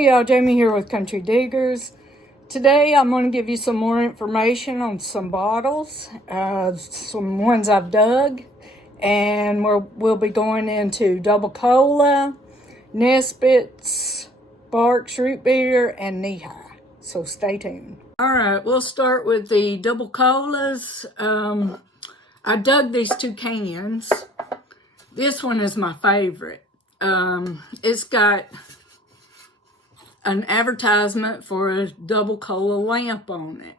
Hey y'all, Jamie here with Country Diggers. Today I'm going to give you some more information on some bottles, some ones I've dug, and we'll be going into Double Cola, Nesbitt's, Barks Root Beer, and Knee High. So stay tuned. Alright, we'll start with the Double Colas. I dug these two cans. This one is my favorite. It's got an advertisement for a Double Cola lamp on it.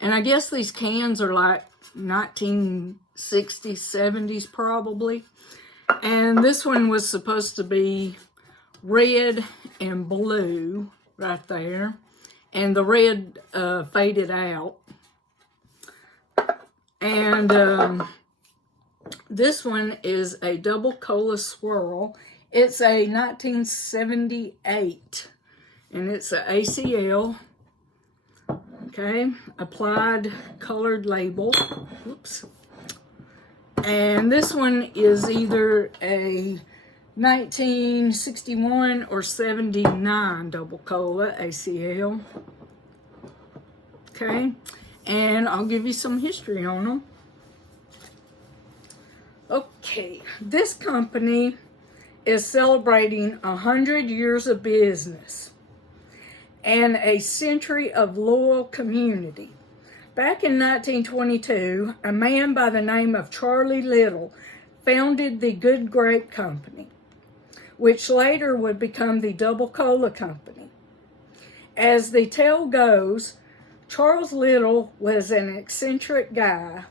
And I guess these cans are like 1960s, 70s probably. And this one was supposed to be red and blue right there. And the red faded out. And this one is a Double Cola Swirl. It's a 1978. And it's a ACL, okay, applied colored label. Oops. And this one is either a 1961 or 79 Double Cola ACL. Okay, and I'll give you some history on them. Okay, this company is celebrating 100 years of business and a century of loyal community. Back in 1922, a man by the name of Charlie Little founded the Good Grape Company, which later would become the Double Cola Company. As the tale goes, Charles Little was an eccentric guy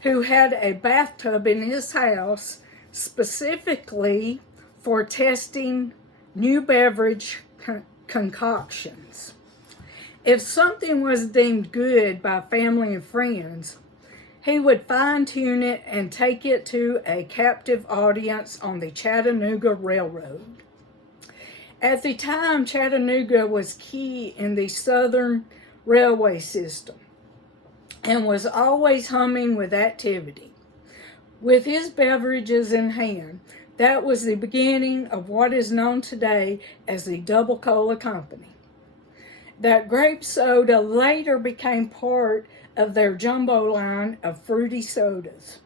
who had a bathtub in his house specifically for testing new beverage concoctions. If something was deemed good by family and friends, he would fine-tune it and take it to a captive audience on the Chattanooga Railroad. At the time, Chattanooga was key in the Southern railway system and was always humming with activity. With his beverages in hand, that was the beginning of what is known today as the Double Cola Company. That grape soda later became part of their jumbo line of fruity sodas.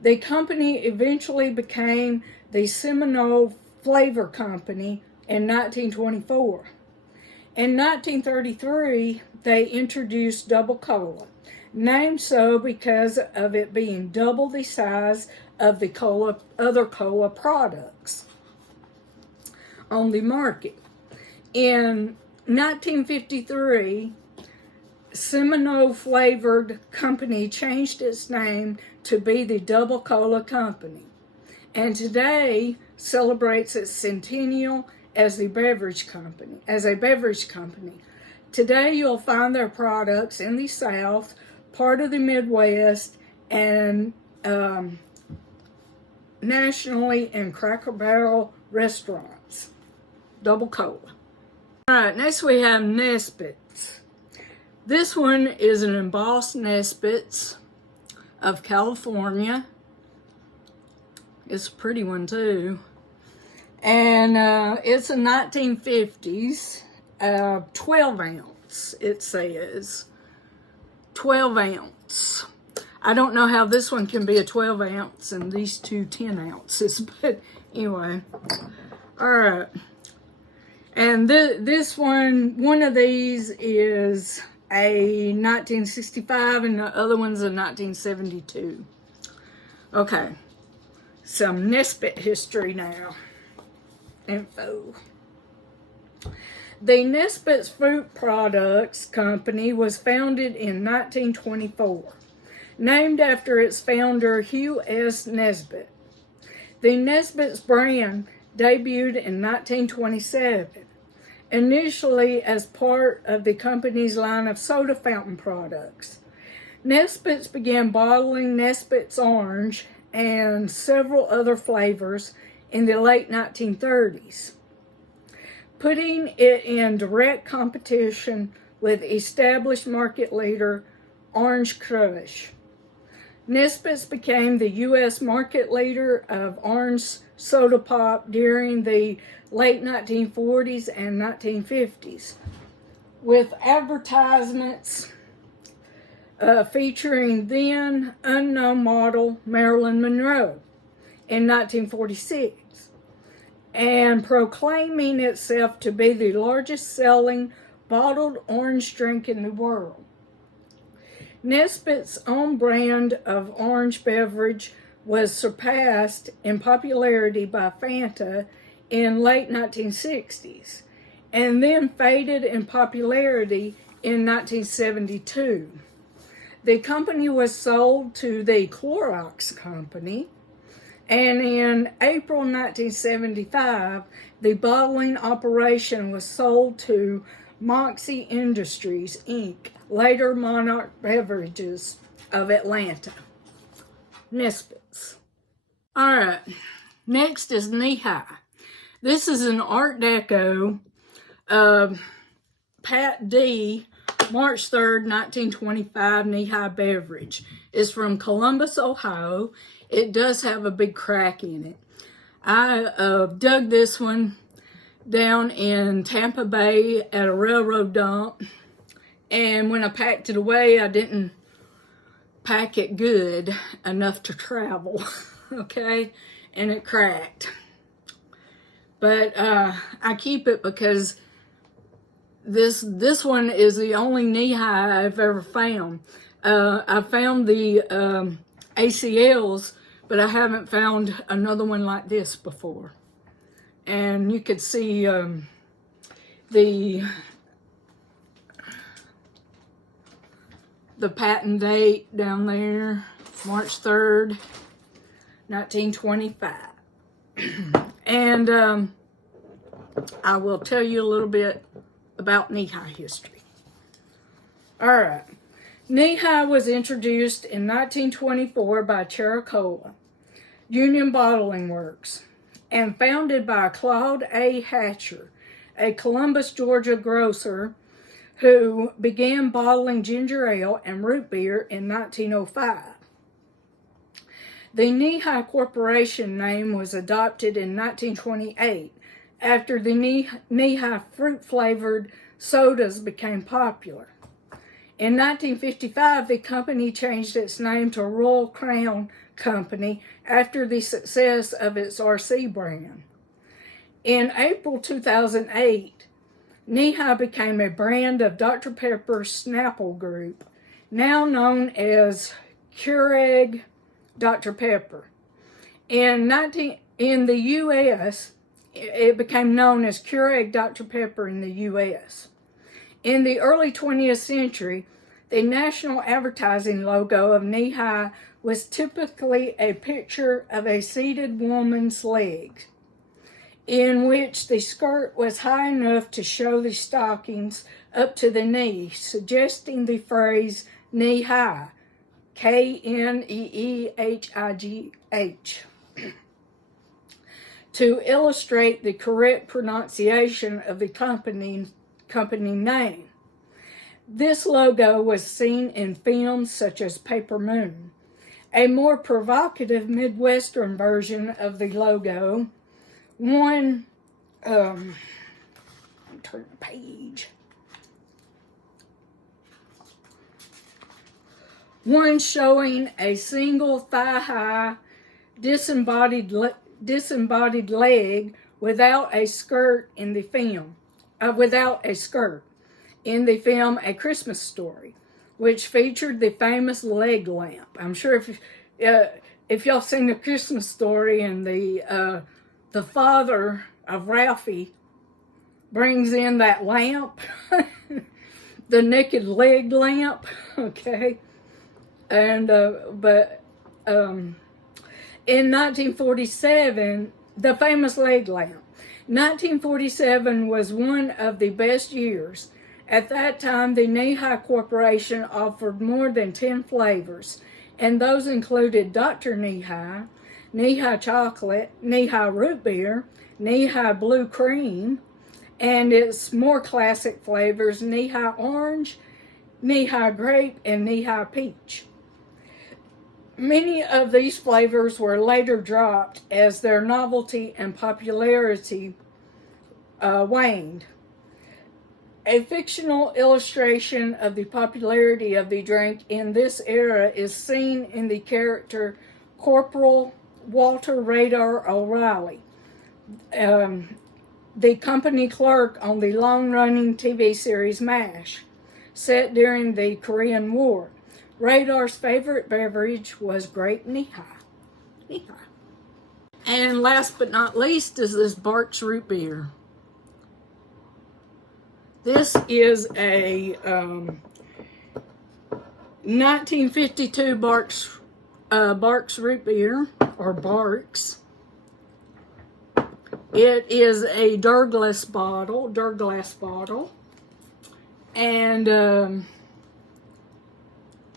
The company eventually became the Seminole Flavor Company in 1924. In 1933, they introduced Double Cola, named so because of it being double the size of the other cola products on the market. In 1953, Seminole Flavored Company changed its name to be the Double Cola Company, and today celebrates its centennial as a beverage company. Today you'll find their products in the South, part of the Midwest, and nationally in Cracker Barrel restaurants. Double Cola. All right, next we have Nesbitt's. This one is an embossed Nesbitt's of California. It's a pretty one too. And it's a 1950s 12 ounce, it says. 12 ounce. I don't know how this one can be a 12 ounce and these two 10 ounces, but anyway. All right. And this one of these is a 1965 and the other one's a 1972. Okay. Some Nesbitt history now. Info. The Nesbitt's Fruit Products Company was founded in 1924, named after its founder, Hugh S. Nesbitt. The Nesbitt's brand debuted in 1927, initially as part of the company's line of soda fountain products. Nesbitt's began bottling Nesbitt's Orange and several other flavors in the late 1930s, putting it in direct competition with established market leader Orange Crush. Nesbitt's became the U.S. market leader of orange soda pop during the late 1940s and 1950s, with advertisements featuring then unknown model Marilyn Monroe in 1946, and proclaiming itself to be the largest selling bottled orange drink in the world. Nesbitt's own brand of orange beverage was surpassed in popularity by Fanta in late 1960s, and then faded in popularity in 1972. The company was sold to the Clorox Company, and in April 1975, the bottling operation was sold to Moxie Industries, Inc., later Monarch Beverages of Atlanta. Nesbitt's. All right, next is Knee-High. This is an Art Deco Pat D. March 3rd, 1925 Knee-High beverage. It's from Columbus, Ohio. It does have a big crack in it. I dug this one down in Tampa Bay at a railroad dump, and when I packed it away, I didn't pack it good enough to travel, okay, and it cracked. But I keep it because this one is the only Knee-High I've ever found. I found the ACLs, but I haven't found another one like this before. And you could see the patent date down there, March 3rd, 1925. And I will tell you a little bit about Knee-High history. All right. Knee-High was introduced in 1924 by Chericola Union Bottling Works and founded by Claude A. Hatcher, a Columbus, Georgia grocer who began bottling ginger ale and root beer in 1905. The Knee-High Corporation name was adopted in 1928 after the Knee-High fruit-flavored sodas became popular. In 1955, the company changed its name to Royal Crown Company after the success of its RC brand. In April 2008, Knee-High became a brand of Dr. Pepper Snapple Group, now known as Keurig Dr. Pepper. In the U.S., it became known as Keurig Dr. Pepper in the U.S. In the early 20th century, the national advertising logo of Knee-High was typically a picture of a seated woman's legs, in which the skirt was high enough to show the stockings up to the knee, suggesting the phrase knee-high, K-N-E-E-H-I-G-H, to illustrate the correct pronunciation of the company name. This logo was seen in films such as Paper Moon. A more provocative Midwestern version of the logo, turn the page. One showing a single thigh-high disembodied leg without a skirt in the film. In the film A Christmas Story, which featured the famous leg lamp. I'm sure if y'all seen A Christmas Story, and the father of Ralphie brings in that lamp, the naked leg lamp, okay? And in 1947, the famous leg lamp. 1947 was one of the best years. At that time, the Knee-High Corporation offered more than 10 flavors, and those included Dr. Knee-High, Knee-High Chocolate, Knee-High Root Beer, Knee-High Blue Cream, and its more classic flavors, Knee-High Orange, Knee-High Grape, and Knee-High Peach. Many of these flavors were later dropped as their novelty and popularity waned. A fictional illustration of the popularity of the drink in this era is seen in the character Corporal Walter Radar O'Reilly, the company clerk on the long-running TV series MASH, set during the Korean War. Radar's favorite beverage was grape Nehi. And last but not least is this Barq's root beer. This is a 1952 Barq's root beer, or Barq's. It is a Durglass bottle, and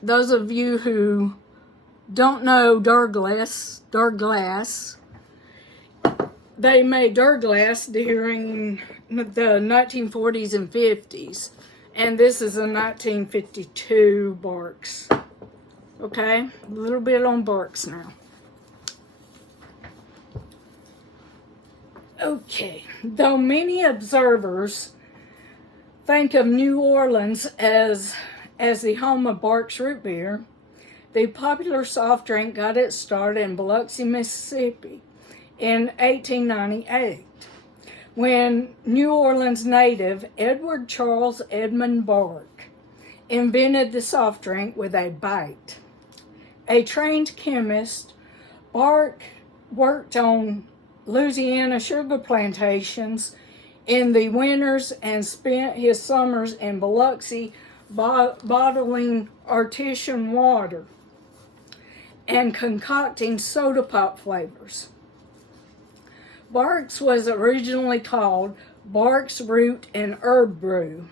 those of you who don't know Durglass, they made Durglass during the 1940s and 50s, and this is a 1952 Barq's. Okay, a little bit on Barq's now. Okay, though many observers think of New Orleans as the home of Barq's root beer, the popular soft drink got its start in Biloxi, Mississippi in 1898, when New Orleans native Edward Charles Edmund Barq invented the soft drink with a bite. A trained chemist, Barq worked on Louisiana sugar plantations in the winters and spent his summers in Biloxi bottling artesian water and concocting soda pop flavors. Barq's was originally called Barq's Root and Herb Brew.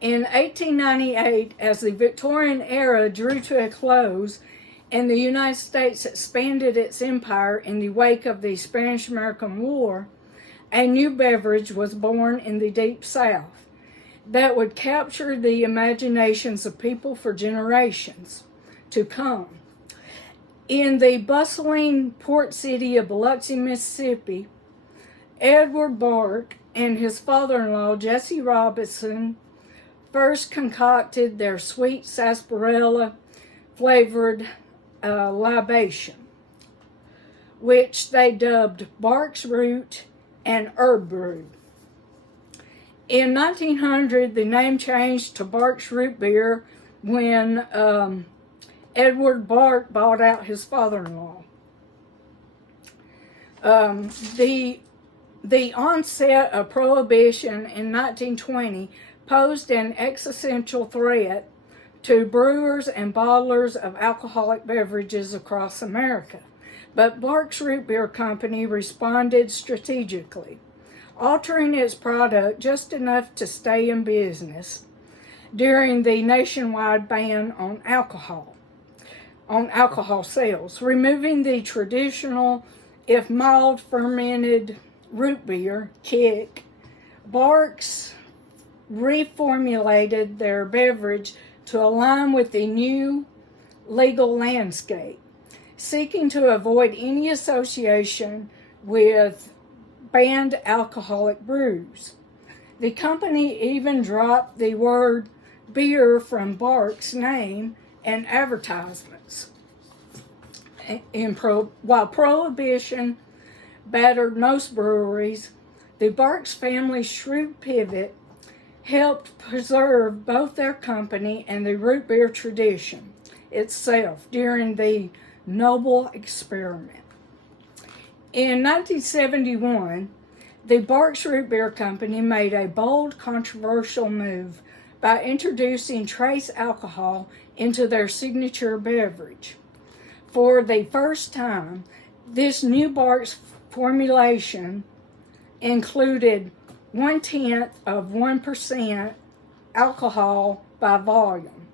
In 1898, as the Victorian era drew to a close and the United States expanded its empire in the wake of the Spanish-American War, a new beverage was born in the Deep South that would capture the imaginations of people for generations to come. In the bustling port city of Biloxi, Mississippi, Edward Barq and his father-in-law, Jesse Robinson, first concocted their sweet sarsaparilla-flavored libation, which they dubbed Barq's Root and Herb Brew. In 1900, the name changed to Barq's Root Beer when Edward Barq bought out his father-in-law. The onset of Prohibition in 1920 posed an existential threat to brewers and bottlers of alcoholic beverages across America. But Barq's Root Beer Company responded strategically, altering its product just enough to stay in business during the nationwide ban on alcohol sales, removing the traditional, if mild, fermented root beer kick. Barq's reformulated their beverage to align with the new legal landscape, seeking to avoid any association with banned alcoholic brews. The company even dropped the word beer from Barq's name and advertisements. While Prohibition battered most breweries, the Barq's family's shrewd pivot helped preserve both their company and the root beer tradition itself during the noble experiment. In 1971, the Barq's Root Beer Company made a bold, controversial move by introducing trace alcohol into their signature beverage. For the first time, this new Barq's formulation included 0.1% alcohol by volume.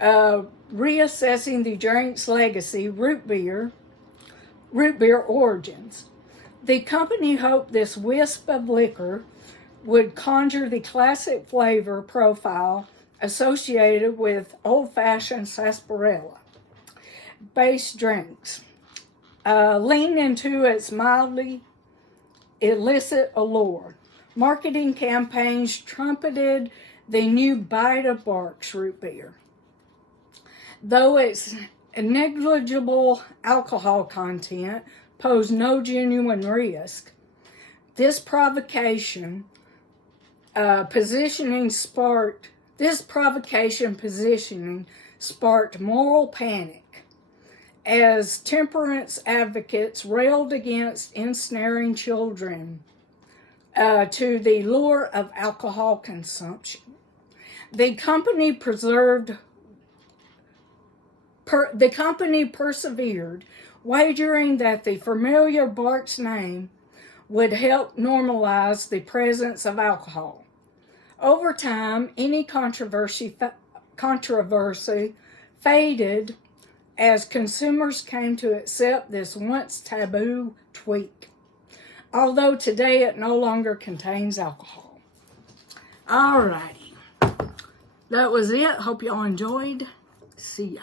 Reassessing the drink's legacy, root beer origins. The company hoped this wisp of liquor would conjure the classic flavor profile associated with old-fashioned sarsaparilla. based drinks, lean into its mildly illicit allure. Marketing campaigns trumpeted the new Bita Barks root beer. Though its negligible alcohol content posed no genuine risk, this provocation positioning sparked moral panic as temperance advocates railed against ensnaring children to the lure of alcohol consumption. The company persevered, wagering that the familiar Barks name would help normalize the presence of alcohol. Over time, any controversy faded as consumers came to accept this once taboo tweak, although today it no longer contains alcohol. Alrighty, that was it. Hope y'all enjoyed. See ya.